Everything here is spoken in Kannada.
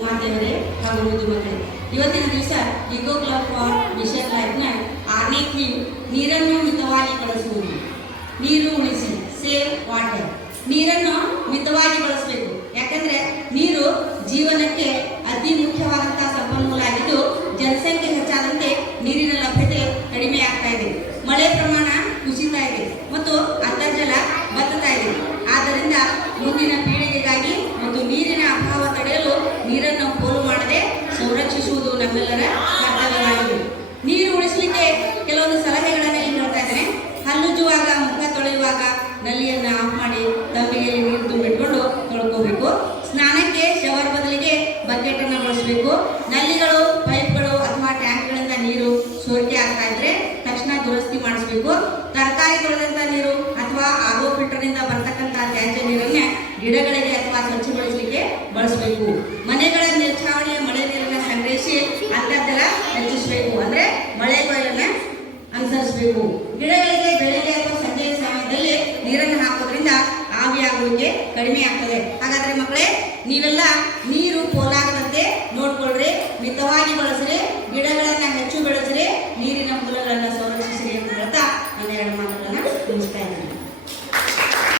ಮಾತೆಯವರೇ ಹಾಗೂ ಮಕ್ಕಳೇ, ಇವತ್ತಿನ ದಿವಸ ಇಕೋ ಕ್ಲಬ್ ಫಾರ್ ಮಿಷನ್ ಲೈಫ್ನ 6ನೇ ಥೀಮ್ ನೀರನ್ನು ಮಿತವಾಗಿ ಬಳಸುವುದು. ನೀರು ಉಳಿಸಿ, ಸೇವ್ ವಾಟರ್. ನೀರನ್ನು ಮಿತವಾಗಿ ಬಳಸಬೇಕು. ಯಾಕಂದ್ರೆ ನೀರು ಜೀವನಕ್ಕೆ ಅತಿ ಮುಖ್ಯವಾದಂತಹ ಸಂಪನ್ಮೂಲ ಆಗಿದ್ದು, ಜನಸಂಖ್ಯೆ ಹೆಚ್ಚಾದಂತೆ ನೀರಿನ ಲಭ್ಯತೆ ಕಡಿಮೆ ಆಗ್ತಾ ಇದೆ, ಮಳೆ ಪ್ರಮಾಣ ಕುಸಿತಾ ಇದೆ ಮತ್ತು ಅಂತರ್ಜಲ ಬತ್ತುತ್ತಾ ಇದೆ. ಆದ್ದರಿಂದ ಮುಂದಿನ ಪೀಳಿಗೆಗಾಗಿ ಮತ್ತು ನೀರಿನ ಅಭಾವ ತಡೆಯಲು ನೀರನ್ನು ಪೋಲು ಮಾಡದೆ ಸಂರಕ್ಷಿಸುವುದು ನಮ್ಮೆಲ್ಲರ ಕರ್ತವ್ಯವಾಗಿದೆ. ನೀರು ಉಳಿಸಲಿಕ್ಕೆ ಕೆಲವೊಂದು ಸಲಹೆಗಳನ್ನು ಇಲ್ಲಿ ಹೇಳ್ತಾ ಇದ್ದೇನೆ. ಹಲ್ಲುಜ್ಜುವಾಗ, ಮುಖ ತೊಳೆಯುವಾಗ ನಲ್ಲಿಯನ್ನು ಆಫ್ ಮಾಡಿ ತಂಬಿಗೆಯಲ್ಲಿ ನೀರು ತುಂಬಿಟ್ಕೊಂಡು ತೊಳ್ಕೋಬೇಕು. ಸ್ನಾನಕ್ಕೆ ಶವರ್ ಬದಲಿಗೆ ಬಕೆಟ್ ಅನ್ನು ಬಳಸಬೇಕು. ನಲ್ಲಿಗಳು, ಪೈಪ್ಗಳು ಅಥವಾ ಟ್ಯಾಂಕ್ಗಳಿಂದ ನೀರು ಸೋರಿಕೆ ಆಗ್ತಾ ಇದ್ರೆ ತಕ್ಷಣ ದುರಸ್ತಿ ಮಾಡಿಸಬೇಕು. ತರಕಾರಿ ತೊಳೆದಂತ ನೀರು ಅಥವಾ ಆರ್ಒ ಫಿಲ್ಟರ್ನಿಂದ ಬರ್ತಕ್ಕಂಥ ತ್ಯಾಜ್ಯ ನೀರನ್ನ ಗಿಡಗಳಿಗೆ ಅಥವಾ ಸ್ವಚ್ಛಗೊಳಿಸಲಿಕ್ಕೆ ಬಳಸಬೇಕು. ಮನೆಗಳ ಮೇಲ್ಛಾವಣಿಯ ಮಳೆ ನೀರನ್ನು ಸಂಗ್ರಹಿಸಿ ಅಂತರ್ಜಲ ಹೆಚ್ಚಿಸಬೇಕು, ಅಂದ್ರೆ ಮಳೆ ಕೊಯ್ಲನ್ನ ಅನುಸರಿಸಬೇಕು. ಗಿಡಗಳಿಗೆ ಬೆಳಿಗ್ಗೆ ಅಥವಾ ಸಂಜೆಯ ಸಮಯದಲ್ಲಿ ನೀರನ್ನು ಹಾಕೋದ್ರಿಂದ ಆವಿಯಾಗುವಿಕೆ ಕಡಿಮೆ ಆಗ್ತದೆ. ಹಾಗಾದ್ರೆ ಮಕ್ಕಳೇ, ನೀವೆಲ್ಲ ನೀರು ಪೋಲಾಗದಂತೆ ನೋಡ್ಕೊಳ್ರಿ, ಮಿತವಾಗಿ ಬಳಸ್ರಿ, ಗಿಡಗಳನ್ನ